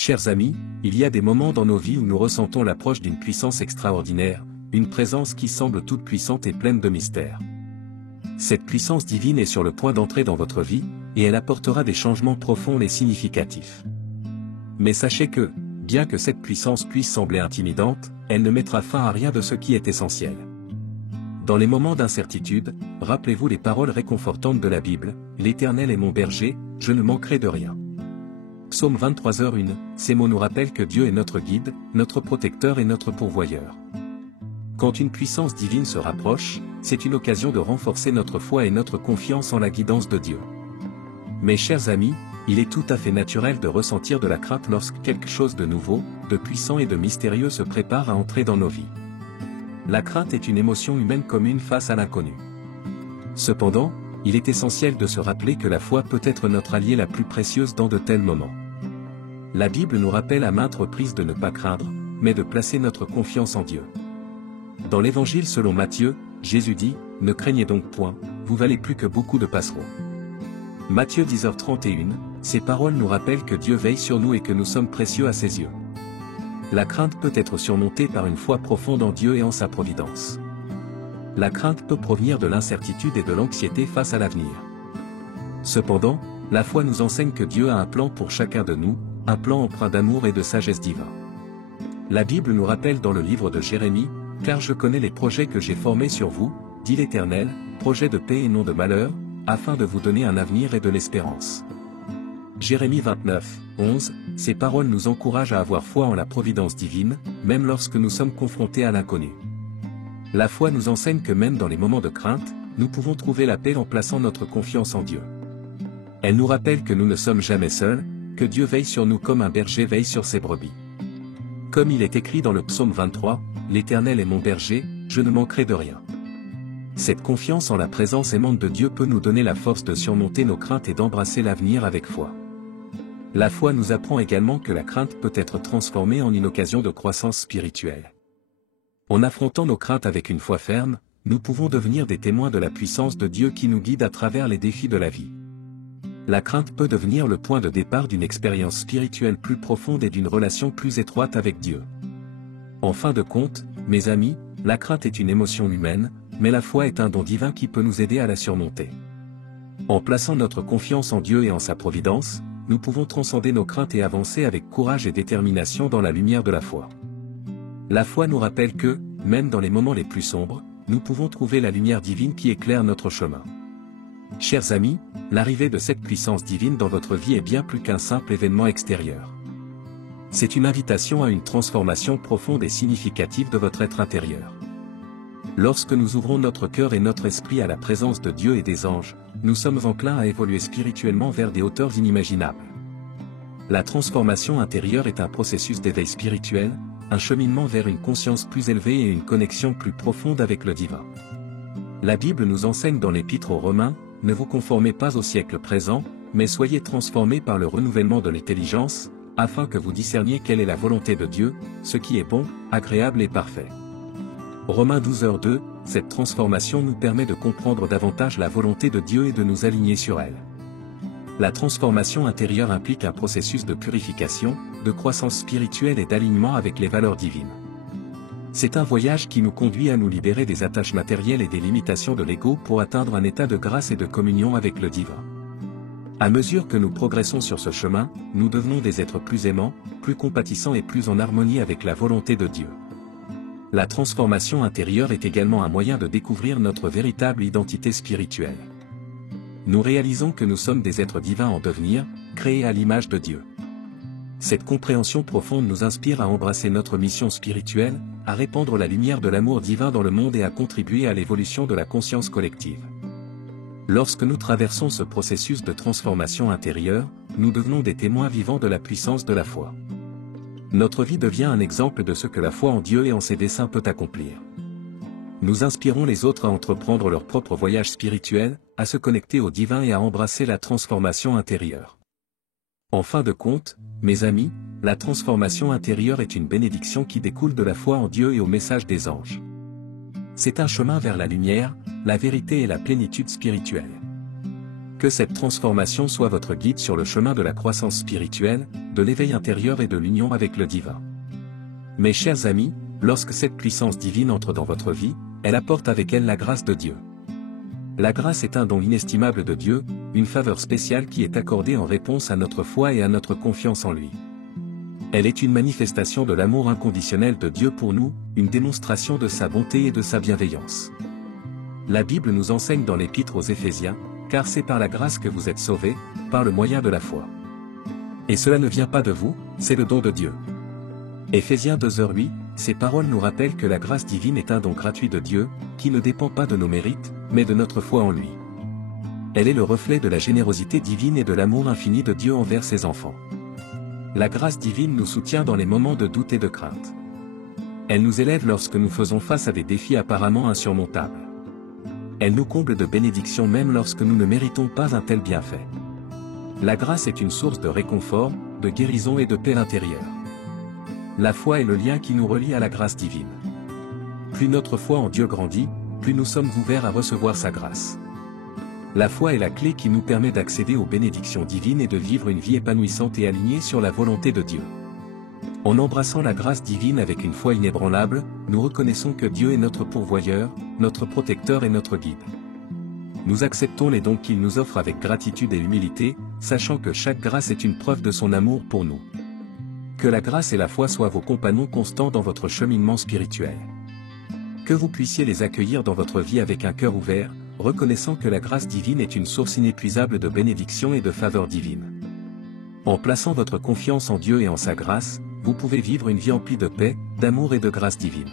Chers amis, il y a des moments dans nos vies où nous ressentons l'approche d'une puissance extraordinaire, une présence qui semble toute puissante et pleine de mystères. Cette puissance divine est sur le point d'entrer dans votre vie, et elle apportera des changements profonds et significatifs. Mais sachez que, bien que cette puissance puisse sembler intimidante, elle ne mettra fin à rien de ce qui est essentiel. Dans les moments d'incertitude, rappelez-vous les paroles réconfortantes de la Bible, « L'Éternel est mon berger, je ne manquerai de rien ». Psaume 23h1, ces mots nous rappellent que Dieu est notre guide, notre protecteur et notre pourvoyeur. Quand une puissance divine se rapproche, c'est une occasion de renforcer notre foi et notre confiance en la guidance de Dieu. Mes chers amis, il est tout à fait naturel de ressentir de la crainte lorsque quelque chose de nouveau, de puissant et de mystérieux se prépare à entrer dans nos vies. La crainte est une émotion humaine commune face à l'inconnu. Cependant, il est essentiel de se rappeler que la foi peut être notre allié la plus précieuse dans de tels moments. La Bible nous rappelle à maintes reprises de ne pas craindre, mais de placer notre confiance en Dieu. Dans l'Évangile selon Matthieu, Jésus dit, « Ne craignez donc point, vous valez plus que beaucoup de passereaux. » Matthieu 10h31, ces paroles nous rappellent que Dieu veille sur nous et que nous sommes précieux à ses yeux. La crainte peut être surmontée par une foi profonde en Dieu et en sa providence. La crainte peut provenir de l'incertitude et de l'anxiété face à l'avenir. Cependant, la foi nous enseigne que Dieu a un plan pour chacun de nous, un plan empreint d'amour et de sagesse divine. La Bible nous rappelle dans le livre de Jérémie, « Car je connais les projets que j'ai formés sur vous, dit l'Éternel, projets de paix et non de malheur, afin de vous donner un avenir et de l'espérance. » Jérémie 29:11, ces paroles nous encouragent à avoir foi en la providence divine, même lorsque nous sommes confrontés à l'inconnu. La foi nous enseigne que même dans les moments de crainte, nous pouvons trouver la paix en plaçant notre confiance en Dieu. Elle nous rappelle que nous ne sommes jamais seuls, que Dieu veille sur nous comme un berger veille sur ses brebis. Comme il est écrit dans le psaume 23, « L'Éternel est mon berger, je ne manquerai de rien. » Cette confiance en la présence aimante de Dieu peut nous donner la force de surmonter nos craintes et d'embrasser l'avenir avec foi. La foi nous apprend également que la crainte peut être transformée en une occasion de croissance spirituelle. En affrontant nos craintes avec une foi ferme, nous pouvons devenir des témoins de la puissance de Dieu qui nous guide à travers les défis de la vie. La crainte peut devenir le point de départ d'une expérience spirituelle plus profonde et d'une relation plus étroite avec Dieu. En fin de compte, mes amis, la crainte est une émotion humaine, mais la foi est un don divin qui peut nous aider à la surmonter. En plaçant notre confiance en Dieu et en sa providence, nous pouvons transcender nos craintes et avancer avec courage et détermination dans la lumière de la foi. La foi nous rappelle que, même dans les moments les plus sombres, nous pouvons trouver la lumière divine qui éclaire notre chemin. Chers amis, l'arrivée de cette puissance divine dans votre vie est bien plus qu'un simple événement extérieur. C'est une invitation à une transformation profonde et significative de votre être intérieur. Lorsque nous ouvrons notre cœur et notre esprit à la présence de Dieu et des anges, nous sommes enclins à évoluer spirituellement vers des hauteurs inimaginables. La transformation intérieure est un processus d'éveil spirituel, un cheminement vers une conscience plus élevée et une connexion plus profonde avec le divin. La Bible nous enseigne dans l'Épître aux Romains, « Ne vous conformez pas au siècle présent, mais soyez transformés par le renouvellement de l'intelligence, afin que vous discerniez quelle est la volonté de Dieu, ce qui est bon, agréable et parfait. » Romains 12h2, cette transformation nous permet de comprendre davantage la volonté de Dieu et de nous aligner sur elle. La transformation intérieure implique un processus de purification, de croissance spirituelle et d'alignement avec les valeurs divines. C'est un voyage qui nous conduit à nous libérer des attaches matérielles et des limitations de l'ego pour atteindre un état de grâce et de communion avec le divin. À mesure que nous progressons sur ce chemin, nous devenons des êtres plus aimants, plus compatissants et plus en harmonie avec la volonté de Dieu. La transformation intérieure est également un moyen de découvrir notre véritable identité spirituelle. Nous réalisons que nous sommes des êtres divins en devenir, créés à l'image de Dieu. Cette compréhension profonde nous inspire à embrasser notre mission spirituelle, à répandre la lumière de l'amour divin dans le monde et à contribuer à l'évolution de la conscience collective. Lorsque nous traversons ce processus de transformation intérieure, nous devenons des témoins vivants de la puissance de la foi. Notre vie devient un exemple de ce que la foi en Dieu et en ses desseins peut accomplir. Nous inspirons les autres à entreprendre leur propre voyage spirituel, à se connecter au divin et à embrasser la transformation intérieure. En fin de compte, mes amis, la transformation intérieure est une bénédiction qui découle de la foi en Dieu et au message des anges. C'est un chemin vers la lumière, la vérité et la plénitude spirituelle. Que cette transformation soit votre guide sur le chemin de la croissance spirituelle, de l'éveil intérieur et de l'union avec le divin. Mes chers amis, lorsque cette puissance divine entre dans votre vie, elle apporte avec elle la grâce de Dieu. La grâce est un don inestimable de Dieu, une faveur spéciale qui est accordée en réponse à notre foi et à notre confiance en lui. Elle est une manifestation de l'amour inconditionnel de Dieu pour nous, une démonstration de sa bonté et de sa bienveillance. La Bible nous enseigne dans l'Épître aux Éphésiens, car c'est par la grâce que vous êtes sauvés, par le moyen de la foi. Et cela ne vient pas de vous, c'est le don de Dieu. Éphésiens 2h08, ces paroles nous rappellent que la grâce divine est un don gratuit de Dieu, qui ne dépend pas de nos mérites, mais de notre foi en lui. Elle est le reflet de la générosité divine et de l'amour infini de Dieu envers ses enfants. La grâce divine nous soutient dans les moments de doute et de crainte. Elle nous élève lorsque nous faisons face à des défis apparemment insurmontables. Elle nous comble de bénédictions même lorsque nous ne méritons pas un tel bienfait. La grâce est une source de réconfort, de guérison et de paix intérieure. La foi est le lien qui nous relie à la grâce divine. Plus notre foi en Dieu grandit, plus nous sommes ouverts à recevoir sa grâce. La foi est la clé qui nous permet d'accéder aux bénédictions divines et de vivre une vie épanouissante et alignée sur la volonté de Dieu. En embrassant la grâce divine avec une foi inébranlable, nous reconnaissons que Dieu est notre pourvoyeur, notre protecteur et notre guide. Nous acceptons les dons qu'il nous offre avec gratitude et humilité, sachant que chaque grâce est une preuve de son amour pour nous. Que la grâce et la foi soient vos compagnons constants dans votre cheminement spirituel. Que vous puissiez les accueillir dans votre vie avec un cœur ouvert, reconnaissant que la grâce divine est une source inépuisable de bénédictions et de faveurs divines. En plaçant votre confiance en Dieu et en sa grâce, vous pouvez vivre une vie emplie de paix, d'amour et de grâce divine.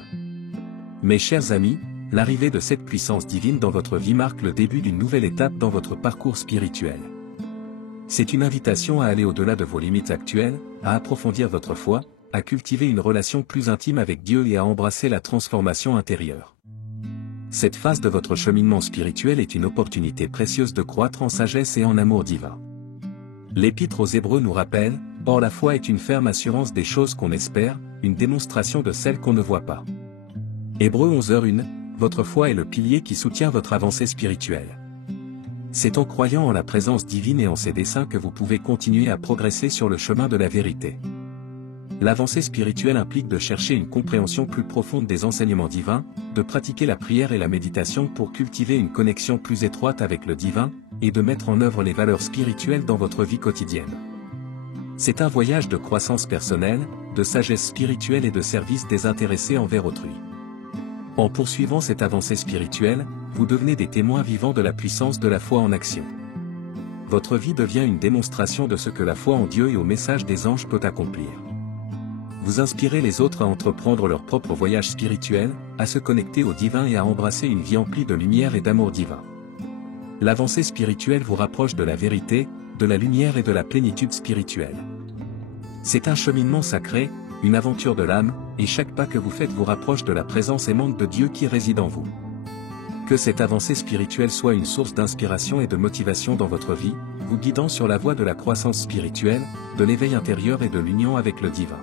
Mes chers amis, l'arrivée de cette puissance divine dans votre vie marque le début d'une nouvelle étape dans votre parcours spirituel. C'est une invitation à aller au-delà de vos limites actuelles, à approfondir votre foi, à cultiver une relation plus intime avec Dieu et à embrasser la transformation intérieure. Cette phase de votre cheminement spirituel est une opportunité précieuse de croître en sagesse et en amour divin. L'Épître aux Hébreux nous rappelle, « Or la foi est une ferme assurance des choses qu'on espère, une démonstration de celles qu'on ne voit pas. » Hébreux 11h01, votre foi est le pilier qui soutient votre avancée spirituelle. C'est en croyant en la présence divine et en ses desseins que vous pouvez continuer à progresser sur le chemin de la vérité. L'avancée spirituelle implique de chercher une compréhension plus profonde des enseignements divins, de pratiquer la prière et la méditation pour cultiver une connexion plus étroite avec le divin, et de mettre en œuvre les valeurs spirituelles dans votre vie quotidienne. C'est un voyage de croissance personnelle, de sagesse spirituelle et de service désintéressé envers autrui. En poursuivant cette avancée spirituelle, vous devenez des témoins vivants de la puissance de la foi en action. Votre vie devient une démonstration de ce que la foi en Dieu et au message des anges peut accomplir. Vous inspirez les autres à entreprendre leur propre voyage spirituel, à se connecter au divin et à embrasser une vie emplie de lumière et d'amour divin. L'avancée spirituelle vous rapproche de la vérité, de la lumière et de la plénitude spirituelle. C'est un cheminement sacré, une aventure de l'âme, et chaque pas que vous faites vous rapproche de la présence aimante de Dieu qui réside en vous. Que cette avancée spirituelle soit une source d'inspiration et de motivation dans votre vie, vous guidant sur la voie de la croissance spirituelle, de l'éveil intérieur et de l'union avec le divin.